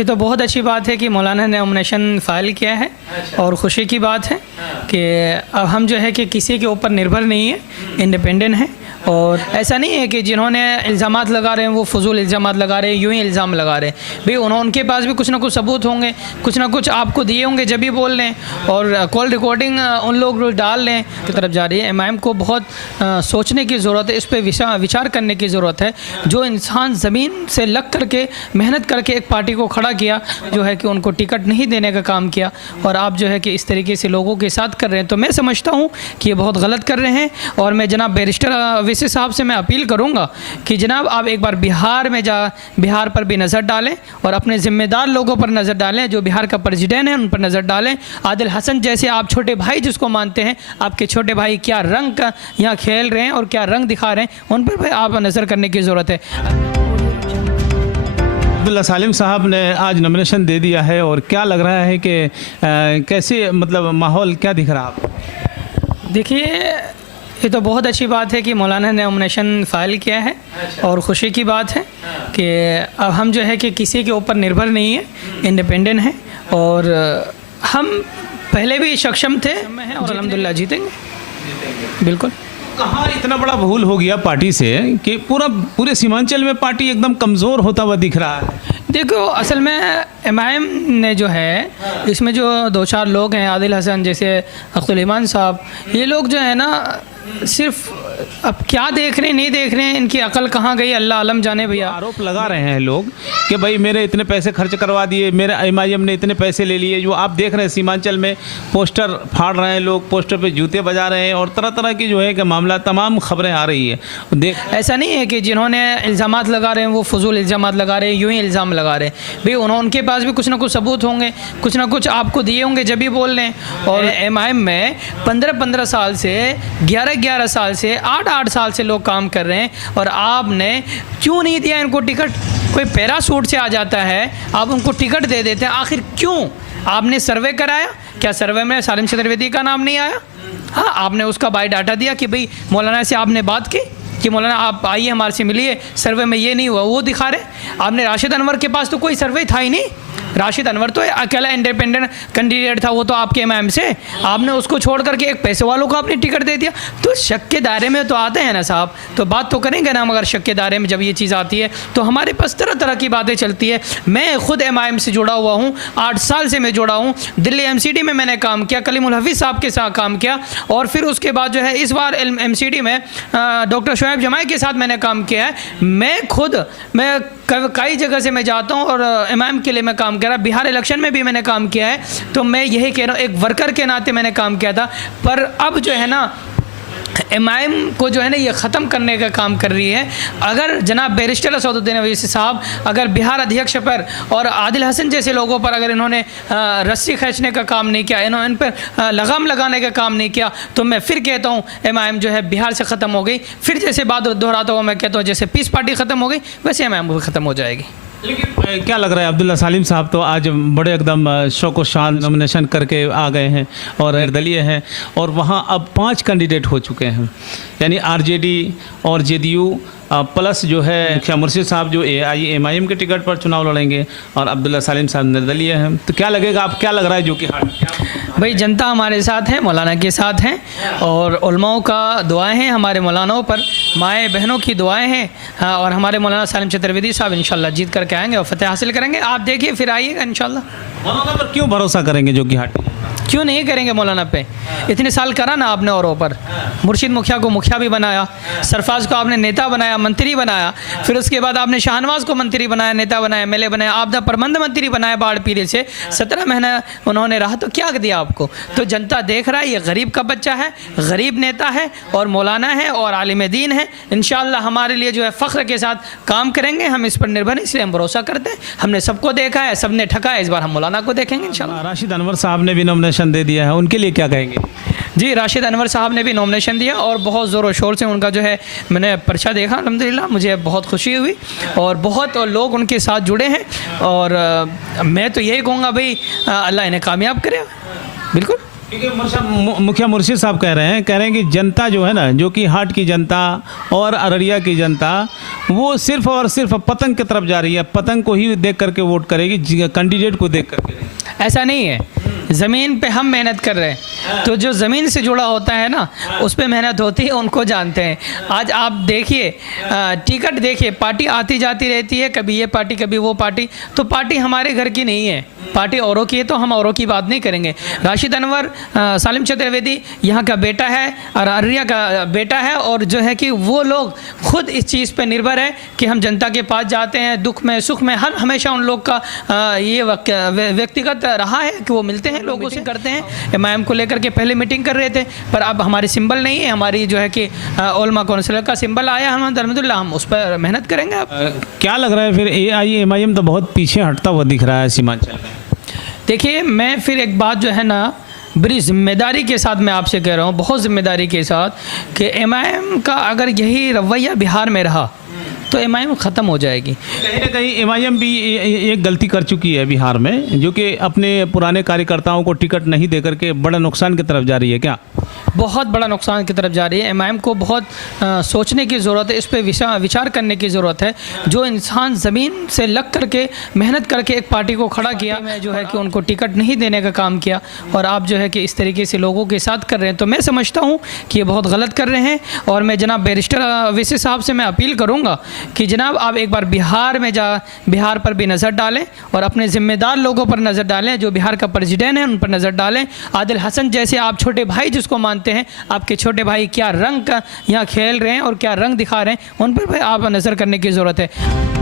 ये तो बहुत अच्छी बात है कि मौलाना ने नॉमिनेशन फ़ाइल किया है और ख़ुशी की बात है कि अब हम जो है कि किसी के ऊपर निर्भर नहीं है, इंडिपेंडेंट है। और ऐसा नहीं है कि जिन्होंने इल्ज़ामात लगा रहे हैं वो फजूल इल्ज़ामात लगा रहे हैं, यूँ ही इल्ज़ाम लगा रहे हैं। भाई उनके पास भी कुछ ना कुछ सबूत होंगे, कुछ ना कुछ आपको दिए होंगे जब भी बोल लें, और कॉल रिकॉर्डिंग उन लोग डाल लें की तरफ जा रही है। एमआईएम को बहुत सोचने की ज़रूरत है, इस पर विचार करने की ज़रूरत है। जो इंसान ज़मीन से लग करके मेहनत करके एक पार्टी को खड़ा किया, जो है कि उनको टिकट नहीं देने का काम किया, और आप जो है कि इस तरीके से लोगों के साथ कर रहे हैं, तो मैं समझता हूँ कि ये बहुत गलत कर रहे हैं। और मैं जनाब बैरिस्टर वैसे साहब से मैं अपील करूंगा कि जनाब आप एक बार बिहार पर भी नज़र डालें और अपने ज़िम्मेदार लोगों पर नज़र डालें, जो बिहार का प्रेसिडेंट है उन पर नज़र डालें। आदिल हसन जैसे आप छोटे भाई जिसको मानते हैं, आपके छोटे भाई क्या रंग का यहाँ खेल रहे हैं और क्या रंग दिखा रहे हैं, उन पर भी आप नज़र करने की ज़रूरत है। अब्दुल्ला सालिम साहब ने आज नॉमिनेशन दे दिया है, और क्या लग रहा है कि कैसे मतलब माहौल क्या दिख रहा है आपको? देखिए, ये तो बहुत अच्छी बात है कि मौलाना ने नॉमिनेशन फ़ाइल किया है और ख़ुशी की बात है कि अब हम जो है कि किसी के ऊपर निर्भर नहीं है, इंडिपेंडेंट है। और हम पहले भी सक्षम थे और अल्हम्दुलिल्लाह जीतेंगे। बिल्कुल। कहाँ इतना बड़ा भूल हो गया पार्टी से कि पूरे सीमांचल में पार्टी एकदम कमज़ोर होता हुआ दिख रहा है? देखो, असल में एमआईएम ने जो है इसमें जो 2-4 लोग हैं, आदिल हसन जैसे, अख्तुल ईमान साहब, ये लोग जो है ना सिर्फ अब क्या देख रहे हैं नहीं देख रहे हैं, इनकी अकल कहाँ गई अल्लाह आलम जाने। भैया आरोप लगा रहे हैं लोग कि भाई मेरे इतने पैसे खर्च करवा दिए, मेरे एमआईएम ने इतने पैसे ले लिए। जो आप देख रहे हैं सीमांचल में पोस्टर फाड़ रहे हैं लोग, पोस्टर पे जूते बजा रहे हैं, और तरह तरह की जो है कि मामला तमाम खबरें आ रही है। ऐसा नहीं है कि जिन्होंने इल्ज़ामात लगा रहे हैं वो फजूल इल्ज़ामात लगा रहे हैं, यूँ ही इल्ज़ाम लगा रहे हैं। भाई उनके पास भी कुछ ना कुछ सबूत होंगे, कुछ ना कुछ आपको दिए होंगे जब भी बोल लें। और एमआईएम में 15-15 साल से, 11-11 साल से, 8-8 साल से लोग काम कर रहे हैं, और आपने क्यों नहीं दिया इनको टिकट? कोई पैरासूट से आ जाता है, आप उनको टिकट दे देते हैं, आखिर क्यों? आपने सर्वे कराया क्या? सर्वे में सालिम चतुर्वेदी का नाम नहीं आया? हाँ, आपने उसका बायोडाटा दिया कि भाई मौलाना से आपने बात की कि मौलाना आप आइए हमारे से मिलिए, सर्वे में ये नहीं हुआ, वो दिखा रहे। आपने राशिद अनवर के पास तो कोई सर्वे था ही नहीं। राशिद अनवर तो अकेला इंडिपेंडेंट कैंडिडेट था, वो तो आपके एमआईएम से, आपने उसको छोड़ करके एक पैसे वालों को आपने टिकट दे दिया। तो शक के दायरे में तो आते हैं ना साहब, तो बात तो करेंगे ना। मगर शक के दायरे में जब ये चीज़ आती है तो हमारे पास तरह तरह की बातें चलती है। मैं खुद एमआईएम से जुड़ा हुआ हूँ, 8 साल से मैं जुड़ा हूँ। दिल्ली एमसीडी में मैंने काम किया, कलीमुल हफीज़ साहब के साथ काम किया, और फिर उसके बाद जो है इस बार एमसीडी में डॉक्टर शुएब जमाई के साथ मैंने काम किया है। मैं कई जगह से मैं जाता हूँ और एमआईएम के लिए मैं काम कर रहा। बिहार इलेक्शन में भी मैंने काम किया है, तो मैं यही कह रहा हूँ, एक वर्कर के नाते मैंने काम किया था। पर अब जो है ना एमआईएम को जो है ना ये ख़त्म करने का काम कर रही है। अगर जनाब बैरिस्टर असदुद्दीन ओवैसी साहब अगर बिहार अध्यक्ष पर और आदिल हसन जैसे लोगों पर अगर इन्होंने रस्सी खींचने का काम नहीं किया, इन्होंने इन पर लगाम लगाने का काम नहीं किया, तो मैं फिर कहता हूँ एमआईएम जो है बिहार से ख़त्म हो गई। फिर जैसे बात दोहराता हुआ मैं कहता हूँ जैसे पीस पार्टी ख़त्म हो गई, वैसे एमआईएम भी ख़त्म हो जाएगी। लेकिन क्या लग रहा है अब्दुल्ला सालिम साहब तो आज बड़े एकदम शौक़ शान नॉमिनेशन करके आ गए हैं और निर्दलीय हैं, और वहाँ अब 5 कैंडिडेट हो चुके हैं, यानी आरजेडी और जेडीयू प्लस जो है मुखिया मुर्शिद साहब जो एमआईएम के टिकट पर चुनाव लड़ेंगे, और अब्दुल्ला सालिम साहब निर्दलीय हैं। तो क्या लगेगा, आप क्या लग रहा है जो कि भाई जनता हमारे साथ है, मौलाना के साथ हैं, और उलमाओं का दुआएं हैं हमारे मौलानाओं पर, माएँ बहनों की दुआएं हैं। हाँ, और हमारे मौलाना सालिम चतुर्वेदी साहब इंशाल्लाह जीत करके आएंगे और फतेह हासिल करेंगे। आप देखिए फिर आइएगा इंशाल्लाह। मौलाना पर क्यों भरोसा करेंगे जो कि क्यों नहीं करेंगे मौलाना पे? इतने साल करा ना आपने औरों पर। मुर्शिद मुखिया को मुखिया भी बनाया, सरफराज को आपने नेता बनाया, मंत्री बनाया, फिर उसके बाद आपने शाहनवाज को मंत्री बनाया, नेता बनाया, एमएलए बनाया, आपदा प्रबंध मंत्री बनाया बाढ़ पीड़ित से। 17 महीना उन्होंने रहा, तो क्या दिया आपको? तो जनता देख रहा है ये गरीब का बच्चा है, गरीब नेता है, और मौलाना है और आलिम दीन है। इंशाअल्लाह हमारे लिए जो है फ़ख्र के साथ काम करेंगे। हम इस पर निर्भर हैं, इसलिए हम भरोसा करते हैं। हमने सबको देखा है, सबने ठका है, इस बार हम मौलाना को देखेंगे इंशाअल्लाह। राशिद अनवर साहब ने भी नॉमिनेशन दे दिया है, उनके लिए क्या कहेंगे? जी, राशिद अनवर साहब ने भी नॉमिनेशन दिया और बहुत ज़ोर शोर से उनका जो है मैंने पर्चा देखा, अल्हम्दुलिल्लाह मुझे बहुत खुशी हुई, और बहुत लोग उनके साथ जुड़े हैं। और मैं तो यही कहूँगा भाई अल्लाह इन्हें कामयाब करे। बिल्कुल। क्योंकि मुखिया मुर्शिद साहब कह रहे हैं कि जनता जो है ना, जो कि हाट की जनता और अररिया की जनता, वो सिर्फ और सिर्फ पतंग की तरफ जा रही है, पतंग को ही देख करके वोट करेगी, कैंडिडेट को देख करके। ऐसा नहीं है, ज़मीन पे हम मेहनत कर रहे हैं, तो जो ज़मीन से जुड़ा होता है ना, उस पे मेहनत होती है, उनको जानते हैं। आज आप देखिए, टिकट देखिए, पार्टी आती जाती रहती है, कभी ये पार्टी कभी वो पार्टी, तो पार्टी हमारे घर की नहीं है, पार्टी औरों की है, तो हम औरों की बात नहीं करेंगे। राशिद अनवर सालिम चतुर्वेदी यहाँ का बेटा है और अररिया का बेटा है, और जो है कि वो लोग खुद इस चीज़ पे निर्भर है कि हम जनता के पास जाते हैं, दुख में सुख में, हर हमेशा उन लोग का ये व्यक्तिगत रहा है कि वो मिलते हैं, लोगों से करते हैं। एमआईएम को लेकर के पहले मीटिंग कर रहे थे, पर अब हमारी सिंबल नहीं है, हमारी जो है कि उलमा काउंसिल का सिंबल आया, हम अलहमदुलिल्लाह हम उस पर मेहनत करेंगे। अब क्या लग रहा है फिर AIMIM तो बहुत पीछे हटता हुआ दिख रहा है सीमांचल में? देखिए, मैं फिर एक बात जो है ना, बड़ी जिम्मेदारी के साथ मैं आपसे कह रहा हूँ, बहुत ज़िम्मेदारी के साथ, कि एमआईएम का अगर यही रवैया बिहार में रहा तो एमआईएम ख़त्म हो जाएगी। कहीं ना कहीं एमआईएम भी एक गलती कर चुकी है बिहार में, जो कि अपने पुराने कार्यकर्ताओं को टिकट नहीं देकर के बड़ा नुकसान की तरफ जा रही है। क्या बहुत बड़ा नुकसान की तरफ जा रही है। एमआईएम को बहुत सोचने की ज़रूरत है, इस पर विचार करने की ज़रूरत है। जो इंसान ज़मीन से लग करके मेहनत करके एक पार्टी को खड़ा किया, मैं जो है कि उनको टिकट नहीं देने का काम किया, और आप जो है कि इस तरीके से लोगों के साथ कर रहे हैं, तो मैं समझता हूँ कि ये बहुत गलत कर रहे हैं। और मैं जनाब बैरिस्टर वीसी साहब से मैं अपील करूँगा कि जनाब आप एक बार बिहार पर भी नज़र डालें, और अपने ज़िम्मेदार लोगों पर नज़र डालें, जो बिहार का प्रेसिडेंट है उन पर नज़र डालें। आदिल हसन जैसे आप छोटे भाई जिसको मानते हैं, आपके छोटे भाई क्या रंग का यहाँ खेल रहे हैं और क्या रंग दिखा रहे हैं, उन पर भी आप नज़र करने की ज़रूरत है।